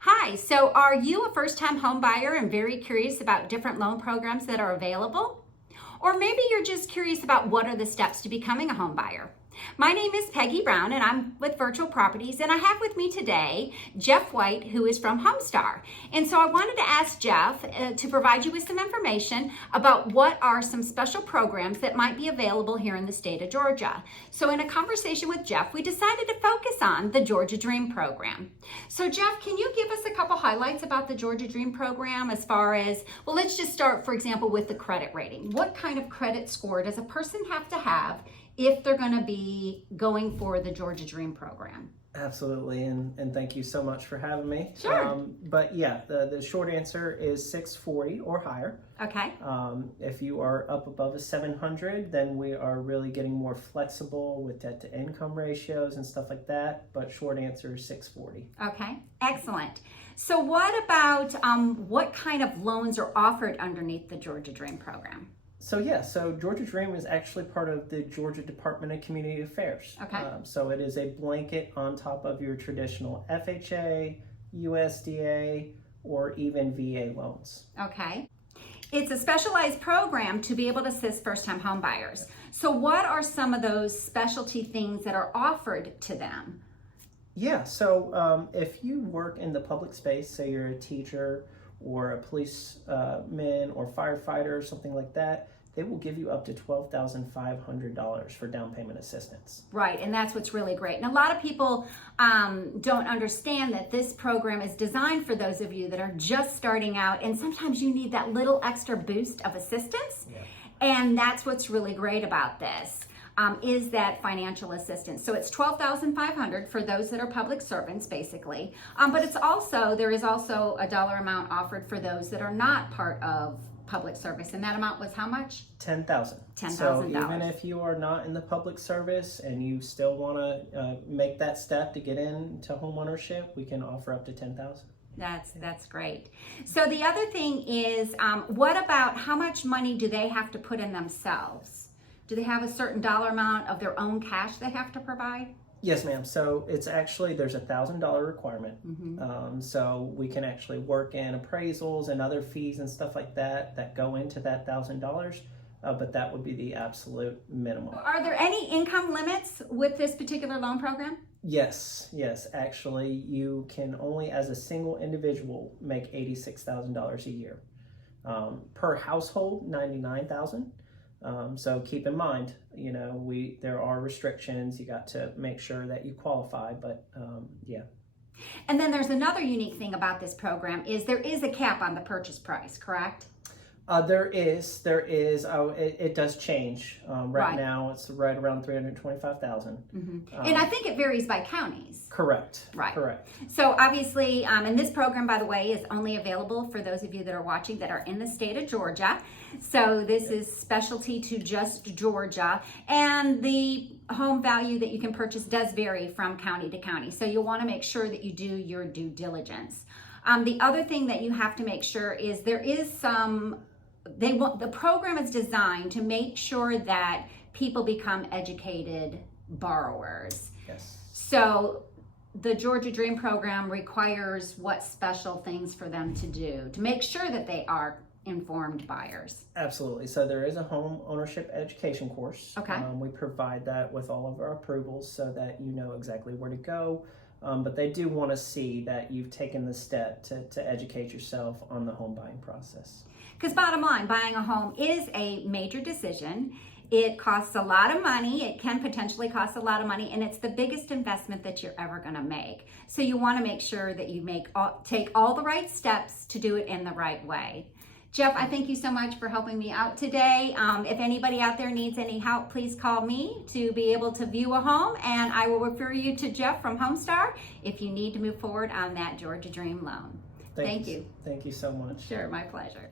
Hi, so are you a first-time home buyer and very curious about different loan programs that are available? Or maybe you're just curious about what are the steps to becoming a home buyer. My name is Peggy Brown and I'm with Virtual Properties, and I have with me today Jeff White, who is from HomeStar. And so I wanted to ask Jeff to provide you with some information about what are some special programs that might be available here in the state of Georgia. So in a conversation with Jeff, we decided to focus on the Georgia Dream program. So Jeff, can you give us a couple highlights about the Georgia Dream program as far as, well, let's just start, for example, with the credit rating. What kind of credit score does a person have to have if they're going to be going for the Georgia Dream program? Absolutely, and thank you so much for having me. Sure. But yeah, the short answer is 640 or higher. Okay. If you are up above a 700, then we are really getting more flexible with debt to income ratios and stuff like that. But short answer is 640. Okay, excellent. So what about what kind of loans are offered underneath the Georgia Dream program? So Georgia Dream is actually part of the Georgia Department of Community Affairs. Okay. So it is a blanket on top of your traditional FHA, USDA, or even VA loans. Okay. It's a specialized program to be able to assist first-time home buyers. So what are some of those specialty things that are offered to them? Yeah, so if you work in the public space, say you're a teacher or a policeman or firefighter or something like that, they will give you up to $12,500 for down payment assistance. Right, and that's what's really great. And a lot of people don't understand that this program is designed for those of you that are just starting out, and sometimes you need that little extra boost of assistance. Yeah. And that's what's really great about this. Is that financial assistance. So it's $12,500 for those that are public servants, basically. But it's also, there is also a dollar amount offered for those that are not part of public service. And that amount was how much? $10,000. $10,000. So even if you are not in the public service and you still want to make that step to get into homeownership, we can offer up to $10,000. That's great. So the other thing is, what about how much money do they have to put in themselves? Do they have a certain dollar amount of their own cash they have to provide? Yes, ma'am. So it's actually, there's a $1,000 requirement. Mm-hmm. So we can actually work in appraisals and other fees and stuff like that go into that $1,000. But that would be the absolute minimum. Are there any income limits with this particular loan program? Yes. Actually, you can only, as a single individual, make $86,000 a year. Per household, $99,000. So keep in mind, there are restrictions. You got to make sure that you qualify, but yeah. And then there's another unique thing about this program is there is a cap on the purchase price, correct? There is. Oh, it does change. Right Right. now, it's right around $325,000. Mm-hmm. And I think it varies by counties. Correct. Right. Correct. So obviously, and this program, by the way, is only available for those of you that are watching that are in the state of Georgia. So this is specialty to just Georgia. And the home value that you can purchase does vary from county to county. So you'll want to make sure that you do your due diligence. The other thing that you have to make sure is there is the program is designed to make sure that people become educated borrowers. Yes. So the Georgia Dream program requires what special things for them to do to make sure that they are informed buyers? Absolutely. So there is a home ownership education course. Okay. We provide that with all of our approvals so that you know exactly where to go. But they do want to see that you've taken the step to educate yourself on the home buying process. Because bottom line, buying a home is a major decision. It costs a lot of money. It can potentially cost a lot of money, and it's the biggest investment that you're ever going to make. So you want to make sure that you take all the right steps to do it in the right way. Jeff, I thank you so much for helping me out today. If anybody out there needs any help, please call me to be able to view a home, and I will refer you to Jeff from HomeStar if you need to move forward on that Georgia Dream loan. Thank you. Thank you so much. Sure, my pleasure.